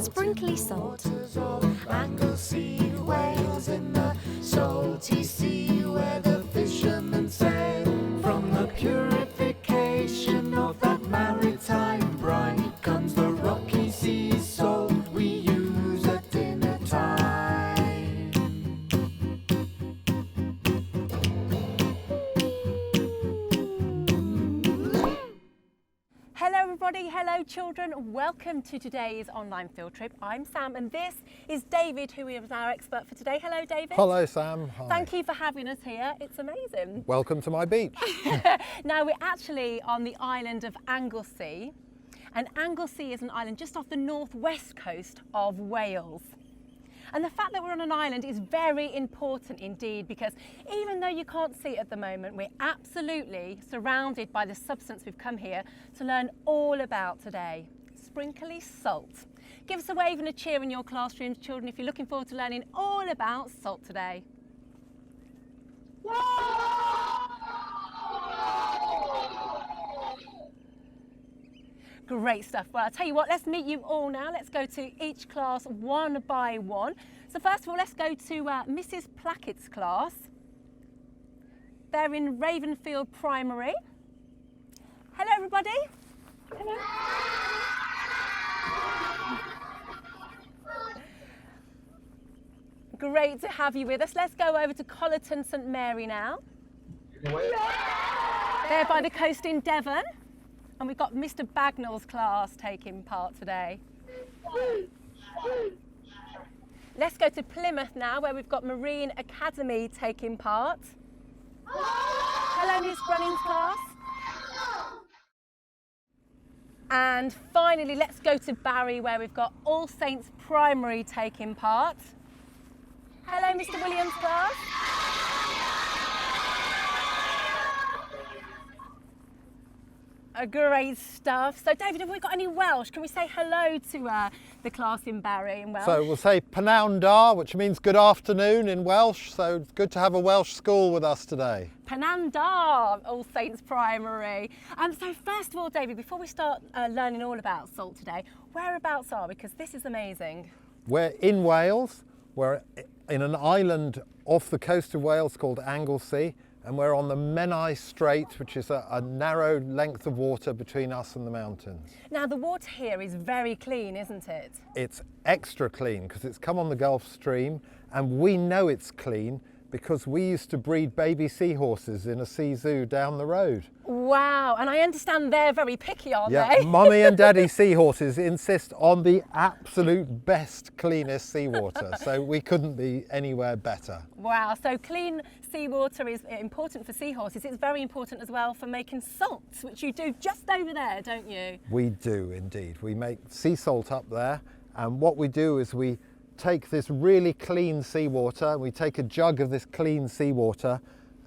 Sprinkly salt. Anglesey, Wales, in the salty sea, where the fishermen sail. From the purification of that maritime brine comes the rocky sea salt we use at dinner time. Hello everybody, hello children, welcome to today's online field trip. I'm Sam and this is David, who is our expert for today. Hello David. Hello Sam. Hi. Thank you for having us here, it's amazing. Welcome to my beach. Now we're actually on the island of Anglesey, and Anglesey is an island just off the northwest coast of Wales. And the fact that we're on an island is very important indeed, because even though you can't see it at the moment, we're absolutely surrounded by the substance we've come here to learn all about today, sprinkly salt. Give us a wave and a cheer in your classrooms, children, if you're looking forward to learning all about salt today. Great stuff. Well, I'll tell you what, let's meet you all now. Let's go to each class one by one. So first of all, let's go to Mrs. Plackett's class. They're in Ravenfield Primary. Hello, everybody. Hello. Great to have you with us. Let's go over to Collerton St Mary now. They're by the coast in Devon. And we've got Mr. Bagnall's class taking part today. Let's go to Plymouth now, where we've got Marine Academy taking part. Hello, Miss Brunning's class. And finally, let's go to Barry, where we've got All Saints Primary taking part. Hello, Mr. Williams' class. Great stuff. So David, have we got any Welsh? Can we say hello to the class in Barry in Welsh? So we'll say Pnawn da, which means good afternoon in Welsh. So it's good to have a Welsh school with us today. Pnawn da, All Saints Primary. So first of all, David, before we start learning all about salt today, whereabouts are we? Because this is amazing. We're in Wales. We're in an island off the coast of Wales called Anglesey. And we're on the Menai Strait, which is a narrow length of water between us and the mountains. Now the water here is very clean, isn't it? It's extra clean because it's come on the Gulf Stream, and we know it's clean because we used to breed baby seahorses in a sea zoo down the road. Wow, and I understand they're very picky, aren't Yeah, they? Mummy and Daddy seahorses insist on the absolute best, cleanest seawater, so we couldn't be anywhere better. Wow, so clean seawater is important for seahorses. It's very important as well for making salts, which you do just over there, don't you? We do indeed. We make sea salt up there, and what we do is we take this really clean seawater, we take a jug of this clean seawater,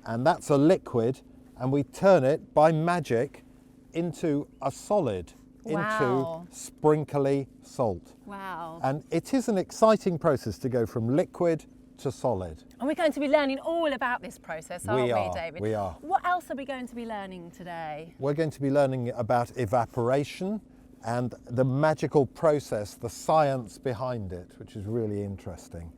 and that's a liquid, and we turn it by magic into a solid, Wow. into sprinkly salt. Wow. And it is an exciting process to go from liquid to solid. And we're going to be learning all about this process, aren't we, are, David? we are. What else are we going to be learning today? We're going to be learning about evaporation and the magical process, the science behind it, which is really interesting.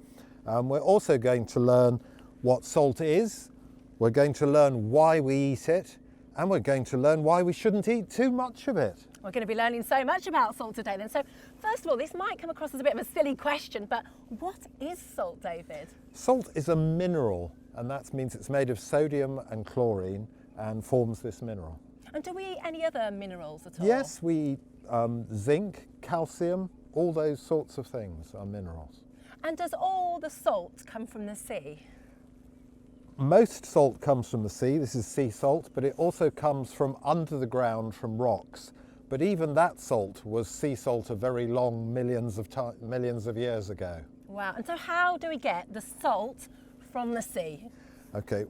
We're also going to learn what salt is, we're going to learn why we eat it, and we're going to learn why we shouldn't eat too much of it. We're going to be learning so much about salt today then. So first of all, this might come across as a bit of a silly question, but what is salt, David? Salt is a mineral, and that means it's made of sodium and chlorine and forms this mineral. And do we eat any other minerals at all? Yes, we eat zinc, calcium, all those sorts of things are minerals. And does all the salt come from the sea? Most salt comes from the sea, this is sea salt, but it also comes from under the ground from rocks. But even that salt was sea salt a very long millions of years ago. Wow, and so how do we get the salt from the sea? Okay,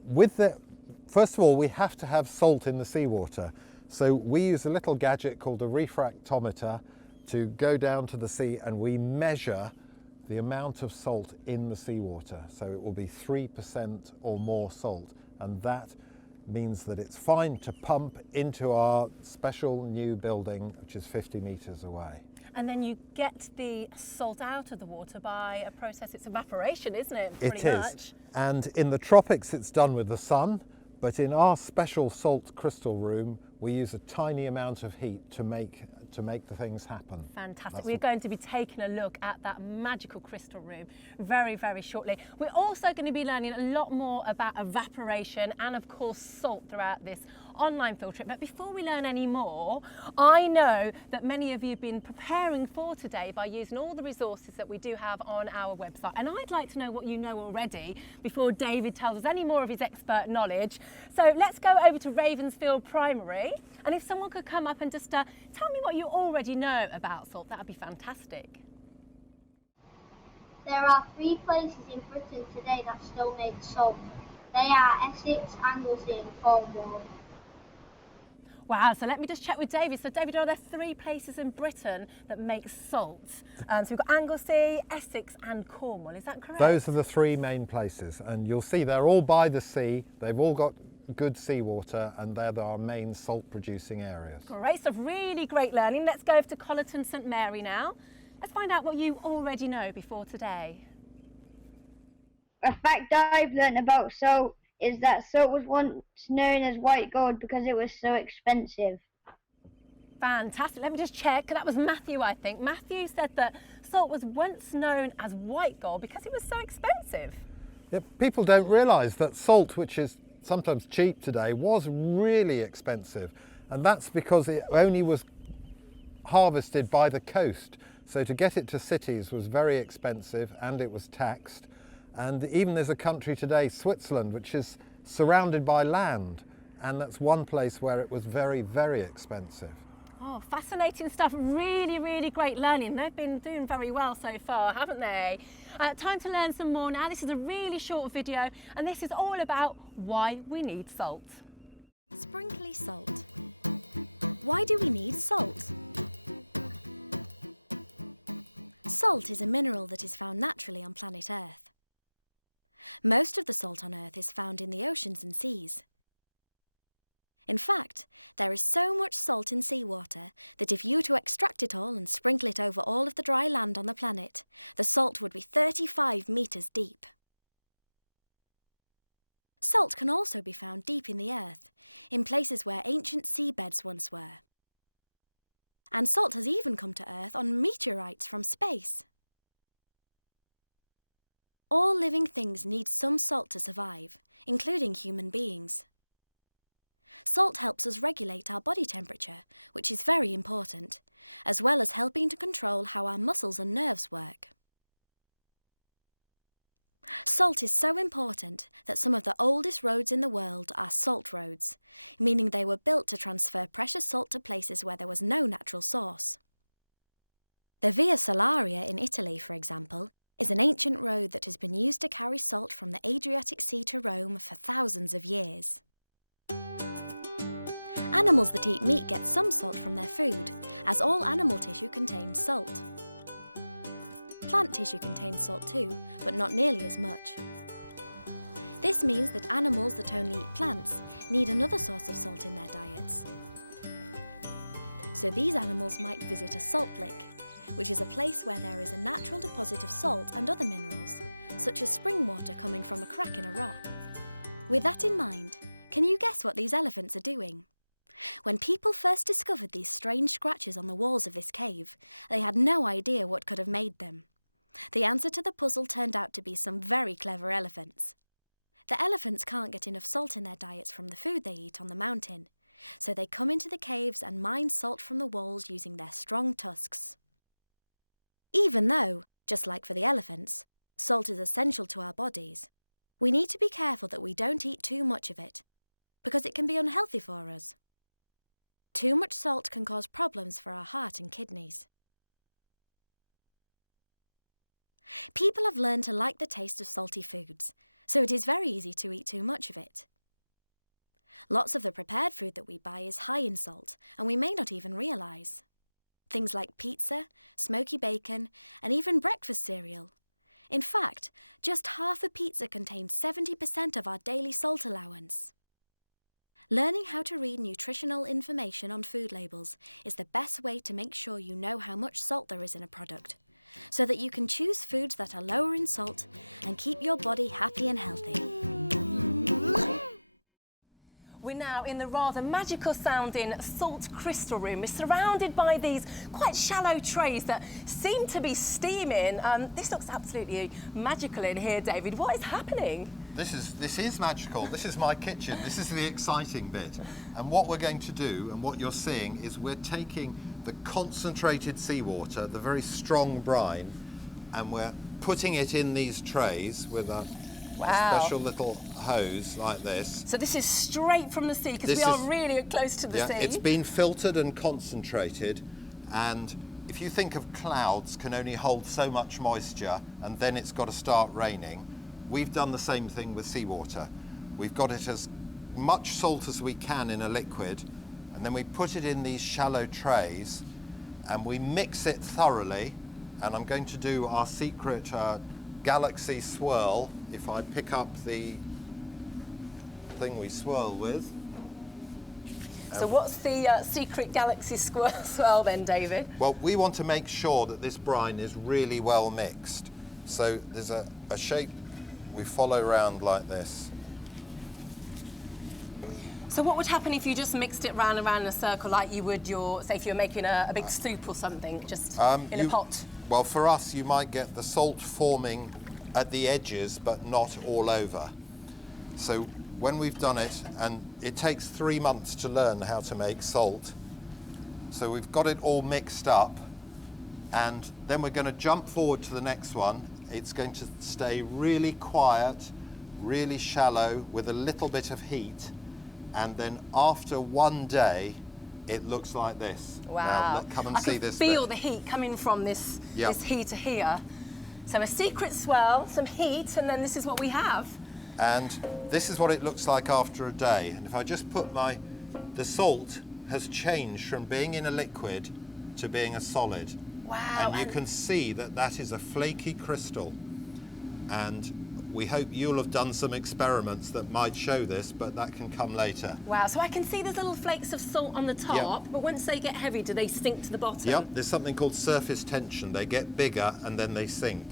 first of all, we have to have salt in the seawater. So we use a little gadget called a refractometer to go down to the sea, and we measure the amount of salt in the seawater. So it will be 3% or more salt, and that means that it's fine to pump into our special new building, which is 50 metres away. And then you get the salt out of the water by a process, it's evaporation, isn't it? It is. And in the tropics it's done with the sun, but in our special salt crystal room we use a tiny amount of heat to make the things happen. Fantastic. We're going to be taking a look at that magical crystal room very, very shortly. We're also going to be learning a lot more about evaporation and of course salt throughout this online field trip. But before we learn any more, I know that many of you have been preparing for today by using all the resources that we do have on our website. And I'd like to know what you know already before David tells us any more of his expert knowledge. So let's go over to Ravensfield Primary. And if someone could come up and just tell me what you already know about salt, that would be fantastic. There are 3 places in Britain today that still make salt. They are Essex, Anglesey and Cornwall. Wow, so let me just check with David. So David, are there 3 places in Britain that make salt? So we've got Anglesey, Essex and Cornwall, is that correct? Those are the 3 main places, and you'll see they're all by the sea. They've all got good seawater and they're our main salt producing areas. Great stuff, really great learning. Let's go over to Collerton St Mary now. Let's find out what you already know before today. A fact I've learnt about salt is that salt was once known as white gold because it was so expensive. Fantastic. Let me just check. That was Matthew, I think. Matthew said that salt was once known as white gold because it was so expensive. Yeah, people don't realise that salt, which is sometimes cheap today, was really expensive, and that's because it only was harvested by the coast. So to get it to cities was very expensive and it was taxed. And even there's a country today, Switzerland, which is surrounded by land, and that's one place where it was very, very expensive. Oh, fascinating stuff. Really, really great learning. They've been doing very well so far, haven't they? Time to learn some more now. This is a really short video, and this is all about why we need salt. Sprinkly salt. Why do we need salt? Salt is a mineral that is found naturally on planet Earth. Most of the salt on Earth is found in the oceans and seas. In fact, there is so much salt in seawater that if you were to extract it all and sprinkle it over all of the dry land on the planet, the salt would be 35 metres deep. Salt can also be found deep in the earth, in places where ancient seabeds once were. And salt has even come to Earth on meteorites from space. All living things need some salt to survive, including human beings. Salt helps us regulate our body temperature, which is very important, as well as helping to control how our muscles and nerves work. Salt is so important that some of the oldest roads in the world are salt roads, meaning they were built to transfer precious salt to places where there was no natural source. The Via Salaria in Italy, for example, is an ancient road that has been used to carry salt from the Adriatic Sea to Rome for thousands of years. Animals that eat meat get some salt from their food, as all animal tissue contains salt. Plant tissue contains salt too, but not nearly as much. This means that animals that only eat plants need another source of salt in their diets. So these animals might visit a salt lick, which is a place where there is a natural deposit of salt and other minerals, such as spring water coming from a crack in a rock. With that in mind, can you guess what these elephants are doing? When people first discovered these strange scratches on the walls of this cave, they had no idea what could have made them. The answer to the puzzle turned out to be some very clever elephants. The elephants can't get enough salt in their diets from the food they eat on the mountain, so they come into the caves and mine salt from the walls using their strong tusks. Even though, just like for the elephants, salt is essential to our bodies, we need to be careful that we don't eat too much of it, because it can be unhealthy for us. Too much salt can cause problems for our heart and kidneys. People have learned to like the taste of salty foods, so it is very easy to eat too much of it. Lots of the prepared food that we buy is high in salt, and we may not even realise. Things like pizza, smoky bacon, and even breakfast cereal. In fact, just half a pizza contains 70% of our daily salt allowance. Learning how to read nutritional information on food labels is the best way to make sure you know how much salt there is in a product, so that you can choose foods that are lower in salt and keep your body happy and healthy. We're now in the rather magical sounding salt crystal room. We're surrounded by these quite shallow trays that seem to be steaming. This looks absolutely magical in here, David. What is happening? This is magical. This is my kitchen. This is the exciting bit. And what we're going to do, and what you're seeing, is we're taking the concentrated seawater, the very strong brine, and we're putting it in these trays with a special little hose like this. So this is straight from the sea, because we are really close to the sea. It's been filtered and concentrated, and if you think of clouds can only hold so much moisture and then it's got to start raining, we've done the same thing with seawater. We've got it as much salt as we can in a liquid, and then we put it in these shallow trays and we mix it thoroughly. And I'm going to do our secret Galaxy swirl. If I pick up the thing we swirl with. So what's the secret Galaxy swirl then, David? Well, we want to make sure that this brine is really well mixed. So there's a shape we follow around like this. So what would happen if you just mixed it round and round in a circle like you would say if you were making a big soup or something, just in a pot? Well, for us, you might get the salt forming at the edges, but not all over. So when we've done it, and it takes 3 months to learn how to make salt, so we've got it all mixed up, and then we're going to jump forward to the next one. It's going to stay really quiet, really shallow, with a little bit of heat, and then after 1 day, it looks like this. Wow. Now, come and see this bit. I can feel the heat coming from this heater here. So a secret swirl, some heat, and then this is what we have. And this is what it looks like after a day. And if I just put the salt has changed from being in a liquid to being a solid. Wow. And you can see that that is a flaky crystal. And we hope you'll have done some experiments that might show this, but that can come later. Wow, so I can see there's little flakes of salt on the top, but once they get heavy, do they sink to the bottom? Yep, there's something called surface tension. They get bigger and then they sink.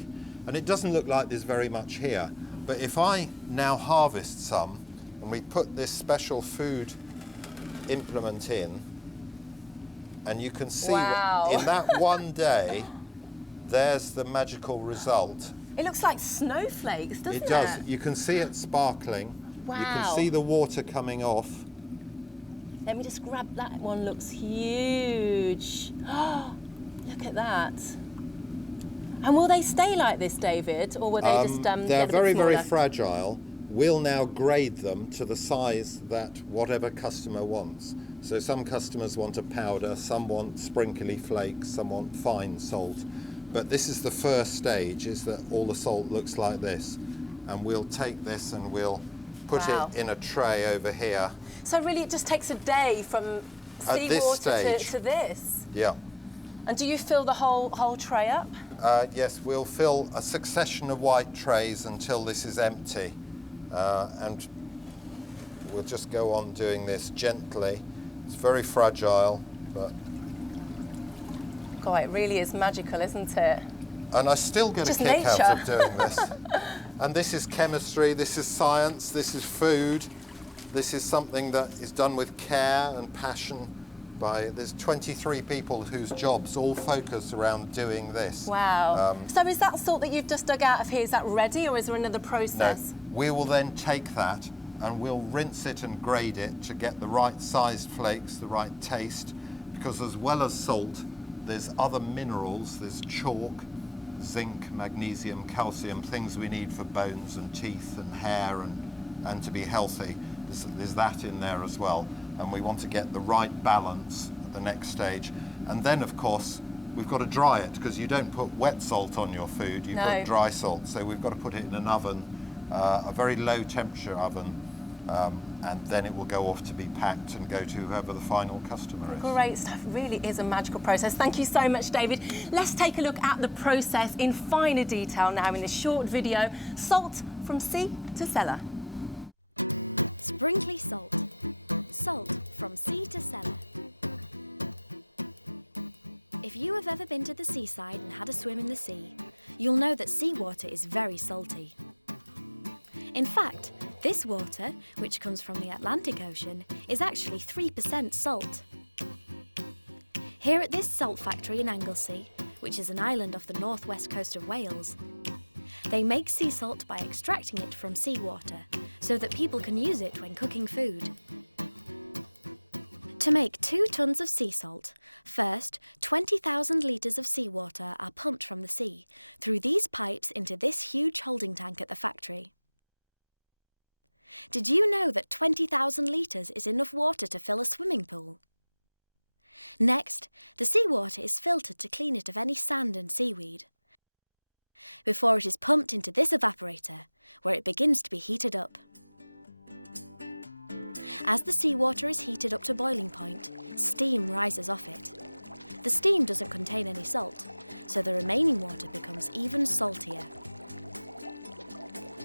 And it doesn't look like there's very much here. But if I now harvest some, and we put this special food implement in, and you can see in that 1 day, there's the magical result. It looks like snowflakes, doesn't it? It does. You can see it sparkling. Wow. You can see the water coming off. Let me just grab that one. Looks huge. Oh, look at that. And will they stay like this, David, or will they just they're very, very fragile. We'll now grade them to the size that whatever customer wants. So some customers want a powder, some want sprinkly flakes, some want fine salt. But this is the first stage, is that all the salt looks like this. And we'll take this and we'll put it in a tray over here. So really it just takes a day from seawater to this? Yeah. And do you fill the whole tray up? Yes, we'll fill a succession of white trays until this is empty. And we'll just go on doing this gently. It's very fragile, but... God, it really is magical, isn't it? And I still get a kick out of doing this. And this is chemistry, this is science, this is food. This is something that is done with care and passion. There's 23 people whose jobs all focus around doing this. Wow. So is that salt that you've just dug out of here, is that ready, or is there another process? No. We will then take that and we'll rinse it and grade it to get the right sized flakes, the right taste, because as well as salt, there's other minerals. There's chalk, zinc, magnesium, calcium, things we need for bones and teeth and hair and to be healthy. There's that in there as well. And we want to get the right balance at the next stage. And then, of course, we've got to dry it, because you don't put wet salt on your food, you put dry salt. So we've got to put it in an oven, a very low temperature oven, and then it will go off to be packed and go to whoever the final customer is. Great stuff. Really is a magical process. Thank you so much, David. Let's take a look at the process in finer detail now in this short video. Salt from sea to cellar. Sprinkly salt. Salt from sea to cellar. If you have ever been to the seaside and had a swim in the sea, you'll know that seawater is very salty. In fact, this water, which comes from the Atlantic Ocean, is actually 3% salt. Here at this salt factory in Anglesey, which is an island off the northwest coast of Wales, they make sea salt by extracting it from seawater so that people can use it when cooking food. To make 2 tons of sea salt, first 20,000 litres of seawater are pumped from the sea through these pipes into this huge holding tank at the factory. Did you know that 20,000 litres is enough water to fill a swimming pool? Next, the seawater is filtered to clean it of any sand and seaweed, before it is pumped into this evaporator, where it begins to be heated up. As the seawater is heated up to boiling point, steam rises off it. The steam doesn't contain any salt, so the remaining water becomes even saltier.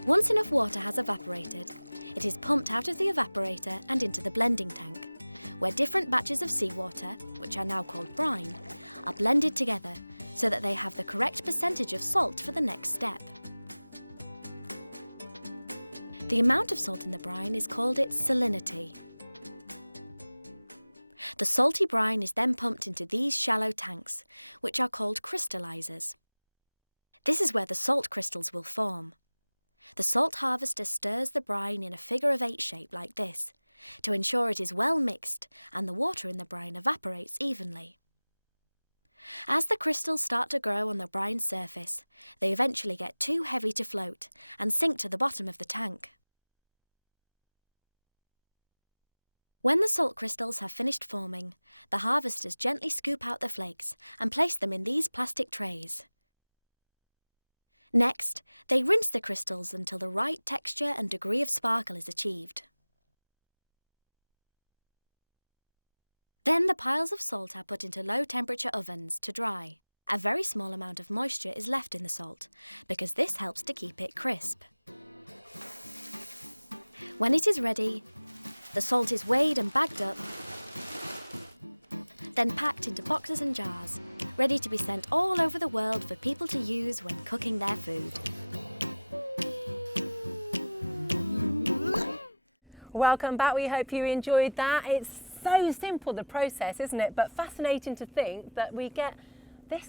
Once enough water has evaporated, it is pumped out of the evaporator and into the blending tank, where different batches of seawater, which are now called brine, are blended together so that they have the correct percentage of salt for the next step. The amount of salt in the brine is called its salinity. The salty brine is then pumped into these shallow tanks, which are called crystallizers. This is where the salt crystals will form. The salt harvester stirs the brine in a figure of 8 shape like this, to ensure it is well mixed and the water in the brine evaporates evenly. As the crystals start to grow on the brine's surface, they eventually get too heavy to float and sink to the bottom of the tank. When the salt crystals have finished forming, the harvesters gently scoop out the flakes and place them in these plastic trays. Next, they rinse the crystals until the right texture and degree of sparkle is achieved. Then the piles of salt are put into low-temperature ovens to dry. A very small amount of moisture is left in the salt, because this helps to keep it crisp. When it is ready, the salt is weighed and bagged up, then packed into boxes and jars, ready to be sent all over the world for people to use when cooking their food. Welcome back. We hope you enjoyed that. It's so simple, the process, isn't it? But fascinating to think that we get this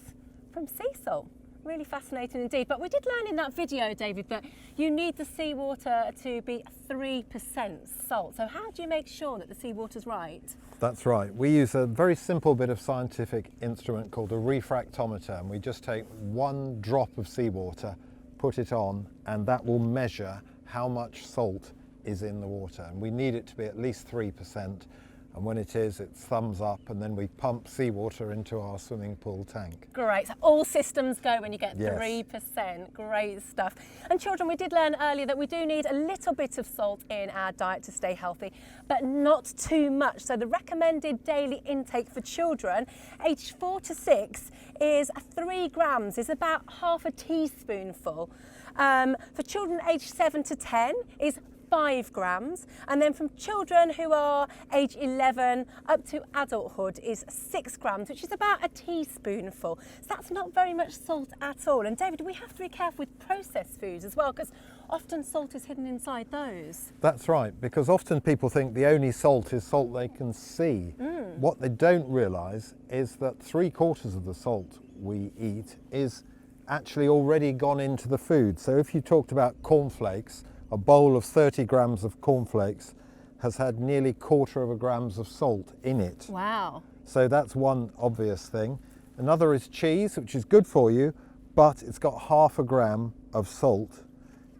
from sea salt. Really fascinating indeed. But we did learn in that video, David, that you need the seawater to be 3% salt. So how do you make sure that the seawater's right? That's right. We use a very simple bit of scientific instrument called a refractometer, and we just take 1 drop of seawater, put it on, and that will measure how much salt is in the water. And we need it to be at least 3%. And when it is, it's thumbs up, and then we pump seawater into our swimming pool tank. Great, so all systems go when you get Yes. 3%, great stuff. And children, we did learn earlier that we do need a little bit of salt in our diet to stay healthy, but not too much. So the recommended daily intake for children aged 4 to 6 is 3 grams, is about half a teaspoonful. For children aged 7 to 10 is 5 grams, and then from children who are age 11 up to adulthood is 6 grams, which is about a teaspoonful. So that's not very much salt at all. And David, we have to be careful with processed foods as well, because often salt is hidden inside those. That's right, because often people think the only salt is salt they can see. What they don't realise is that 3/4 of the salt we eat is actually already gone into the food. So if you talked about cornflakes, a bowl of 30 grams of cornflakes has had nearly 1/4 grams of salt in it. Wow. So that's one obvious thing. Another is cheese, which is good for you, but it's got 1/2 gram of salt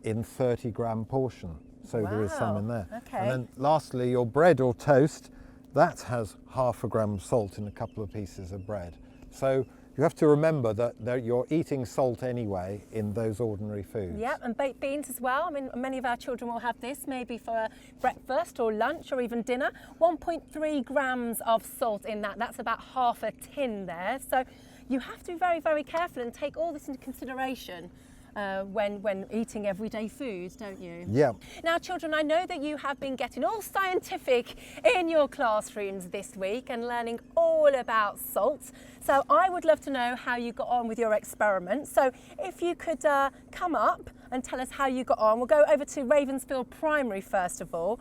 in 30-gram portion. So there is some in there. Okay. And then lastly, your bread or toast, that has 1/2 gram of salt in a couple of pieces of bread. So you have to remember that you're eating salt anyway in those ordinary foods. Yep, and baked beans as well. I mean, many of our children will have this maybe for breakfast or lunch or even dinner. 1.3 grams of salt in that. That's about half a tin there. So you have to be very, very careful and take all this into consideration when eating everyday food, don't you? Yeah. Now, children, I know that you have been getting all scientific in your classrooms this week and learning all about salts. So I would love to know how you got on with your experiment. So if you could come up and tell us how you got on. We'll go over to Ravensfield Primary first of all.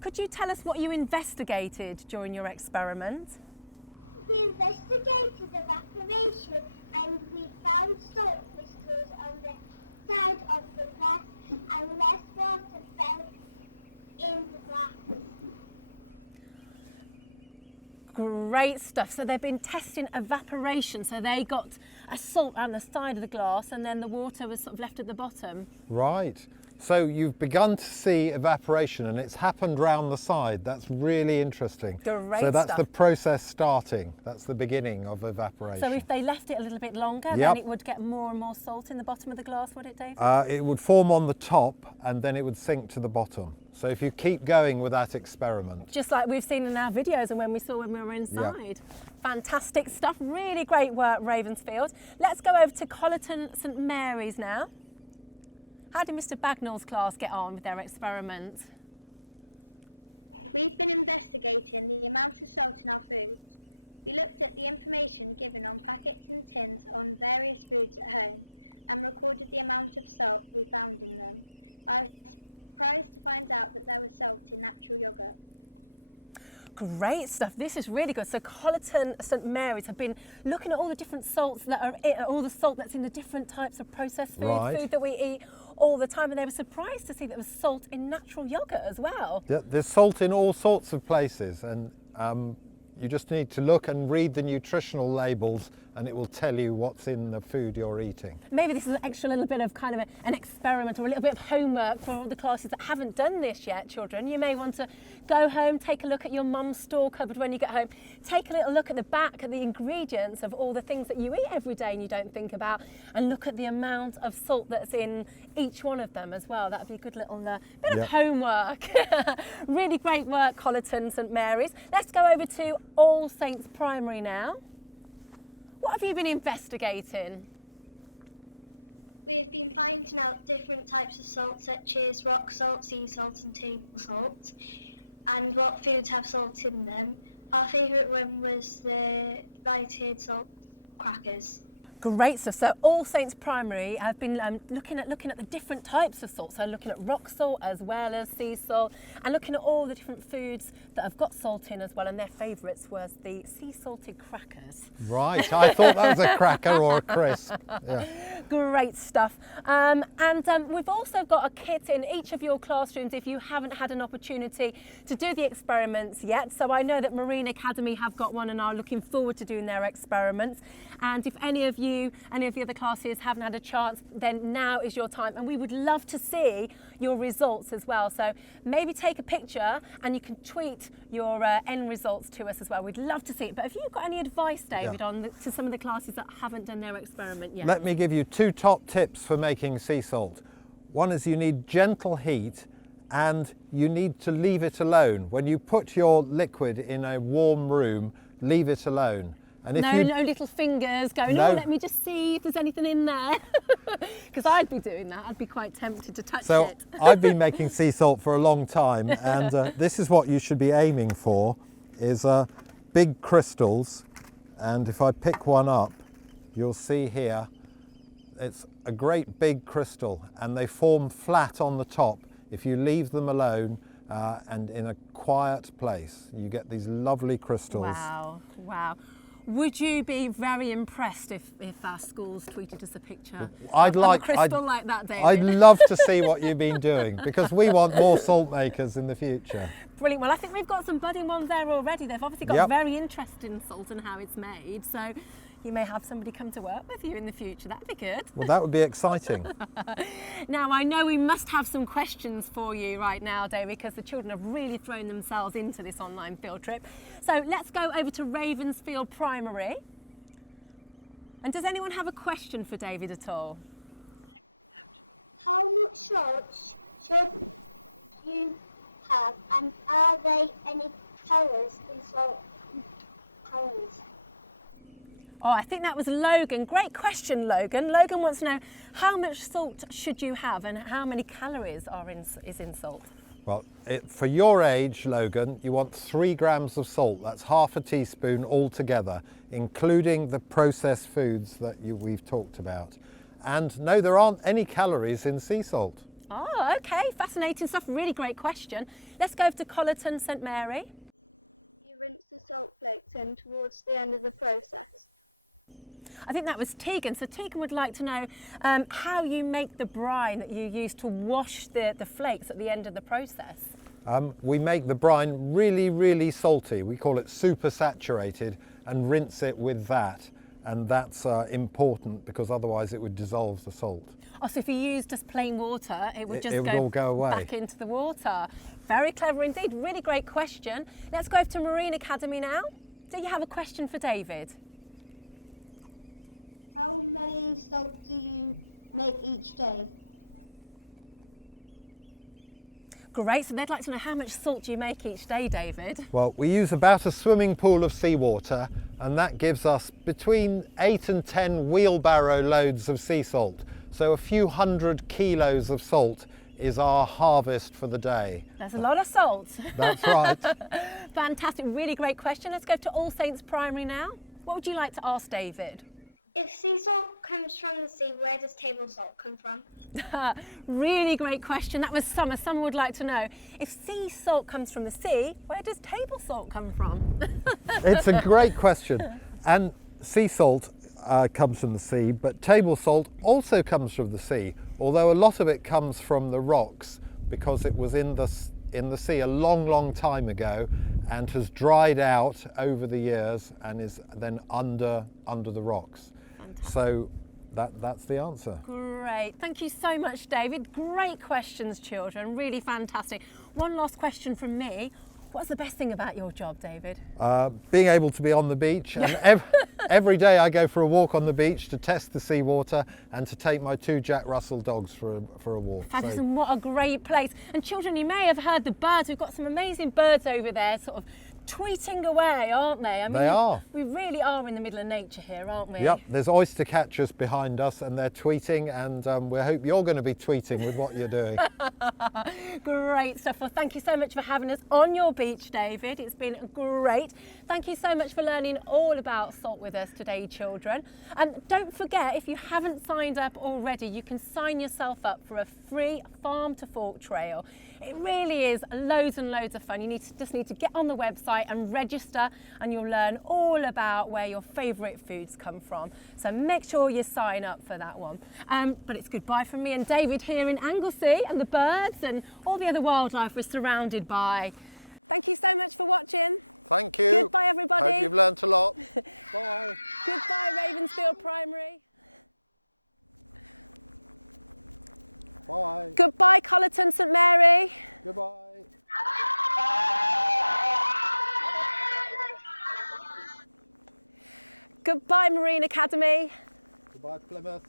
Could you tell us what you investigated during your experiment? We investigated evaporation and we found salt crystals on the side of the glass and less water fell in the glass. Great stuff. So they've been testing evaporation. So they got a salt on the side of the glass and then the water was sort of left at the bottom. Right. So you've begun to see evaporation and it's happened round the side. That's really interesting. Great So that's stuff. the process starting. That's the beginning of evaporation. So if they left it a little bit longer, Yep. then it would get more and more salt in the bottom of the glass, would it, Dave? It would form on the top and then it would sink to the bottom. So if you keep going with that experiment. Just like we've seen in our videos and when we were inside. Fantastic stuff. Really great work, Ravensfield. Let's go over to Colleton St Mary's now. How did Mr Bagnall's class get on with their experiment? We've been investigating the amount of salt in our foods. We looked at the information given on packets and tins on various foods at home and recorded the amount of salt we found in them. I was surprised to find out that there was salt in natural yoghurt. Great stuff. This is really good. So Colleton St Mary's have been looking at all the different salts that are in, all the salt that's in the different types of processed food, Right. food that we eat all the time, and they were surprised to see that there was salt in natural yoghurt as well. There's salt in all sorts of places and you just need to look and read the nutritional labels and it will tell you what's in the food you're eating. Maybe this is an extra little bit of kind of an experiment or a little bit of homework for all the classes that haven't done this yet, children. You may want to go home, take a look at your mum's store cupboard when you get home, take a little look at the back at the ingredients of all the things that you eat every day and you don't think about, and look at the amount of salt that's in each one of them as well. That would be a good little bit of homework. Really great work, Colleton St Mary's. Let's go over to All Saints Primary now. What have you been investigating? We've been finding out different types of salt, such as rock salt, sea salt and table salt, and what foods have salt in them. Our favourite one was the lighted salt crackers. Great stuff. So All Saints Primary have been looking at the different types of salt. So looking at rock salt as well as sea salt, and looking at all the different foods that have got salt in as well. And their favourites was the sea salted crackers. Right, I thought that was a cracker or a crisp. Yeah. Great stuff. And we've also got a kit in each of your classrooms if you haven't had an opportunity to do the experiments yet. So I know that Marine Academy have got one and are looking forward to doing their experiments. And if any of the other classes haven't had a chance, then now is your time. And we would love to see your results as well. So maybe take a picture and you can tweet your end results to us as well. We'd love to see it. But have you got any advice, David, to some of the classes that haven't done their experiment yet? Let me give you 2 top tips for making sea salt. One is you need gentle heat and you need to leave it alone. When you put your liquid in a warm room, leave it alone. And if no little fingers going, oh, let me just see if there's anything in there. Because I'd be doing that. I'd be quite tempted to touch So it. I've been making sea salt for a long time, and this is what you should be aiming for, is big crystals. And if I pick one up, you'll see here, it's a great big crystal, and they form flat on the top. If you leave them alone and in a quiet place, you get these lovely crystals. Wow, wow. Would you be very impressed if our schools tweeted us a picture of a crystal like that, David? I'd love to see what you've been doing, because we want more salt makers in the future. Brilliant. Well, I think we've got some budding ones there already. They've obviously got very interested in salt and how it's made. So you may have somebody come to work with you in the future. That'd be good. Well, that would be exciting. Now, I know we must have some questions for you right now, David, because the children have really thrown themselves into this online field trip. So let's go over to Ravensfield Primary. And does anyone have a question for David at all? How much salt should you have, and are there any calories in salt? Calories. Oh, I think that was Logan. Great question, Logan. Logan wants to know, how much salt should you have and how many calories is in salt? Well, for your age, Logan, you want 3 grams of salt. That's half a teaspoon altogether, including the processed foods that we've talked about. And no, there aren't any calories in sea salt. Oh, okay, fascinating stuff. Really great question. Let's go over to Collerton, St Mary. You rinse the salt flakes in towards the end of the process. I think that was Tegan. So Tegan would like to know how you make the brine that you use to wash the flakes at the end of the process. We make the brine really, really salty. We call it super saturated and rinse it with that. And that's important because otherwise it would dissolve the salt. Oh, so if you use just plain water, it would just all go away. Back into the water. Very clever indeed. Really great question. Let's go over to Marine Academy now. Do you have a question for David? How many salt do you make each day? Great, so they'd like to know how much salt do you make each day, David? Well, we use about a swimming pool of seawater, and that gives us between 8 and 10 wheelbarrow loads of sea salt. So a few 100 kilos of salt is our harvest for the day. That's a lot of salt. That's right. Fantastic, really great question. Let's go to All Saints Primary now. What would you like to ask David? If sea salt comes from the sea, where does table salt come from? Really great question. That was Summer. Summer would like to know, if sea salt comes from the sea, where does table salt come from? It's a great question. And sea salt comes from the sea, but table salt also comes from the sea, although a lot of it comes from the rocks because it was in the sea a long, long time ago and has dried out over the years and is then under the rocks. Fantastic. So that's the answer. Great. Thank you so much, David. Great questions, children. Really fantastic. One last question from me. What's the best thing about your job, David? Being able to be on the beach. And every day I go for a walk on the beach to test the seawater and to take my 2 Jack Russell dogs for a walk. Fabulous, and what a great place. And children, you may have heard the birds. We've got some amazing birds over there sort of tweeting away, aren't they? I mean, they are. We really are in the middle of nature here, aren't we? Yep, there's oyster catchers behind us and they're tweeting, and we hope you're going to be tweeting with what you're doing. Great stuff. Well, thank you so much for having us on your beach, David. It's been great. Thank you so much for learning all about salt with us today, children. And don't forget, if you haven't signed up already, you can sign yourself up for a free farm to fork trail. It really is loads and loads of fun. You just need to get on the website and register, and you'll learn all about where your favourite foods come from. So make sure you sign up for that one. But it's goodbye from me and David here in Anglesey, and the birds and all the other wildlife we're surrounded by. Thank you so much for watching. Thank you. Goodbye, everybody. Hope you've learnt a lot. Bye. Goodbye, Ravensfield Primary. Bye. Goodbye, Collerton St Mary. Goodbye. Goodbye, Marine Academy. Goodbye, Plymouth.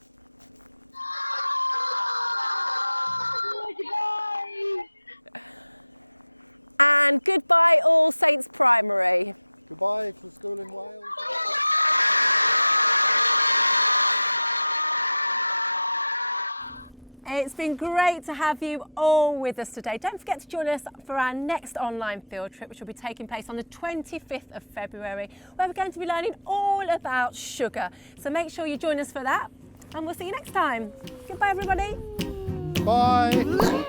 And goodbye, All Saints Primary. Goodbye to the school in Wales. It's been great to have you all with us today. Don't forget to join us for our next online field trip, which will be taking place on the 25th of February, where we're going to be learning all about sugar. So make sure you join us for that, and we'll see you next time. Goodbye, everybody. Bye.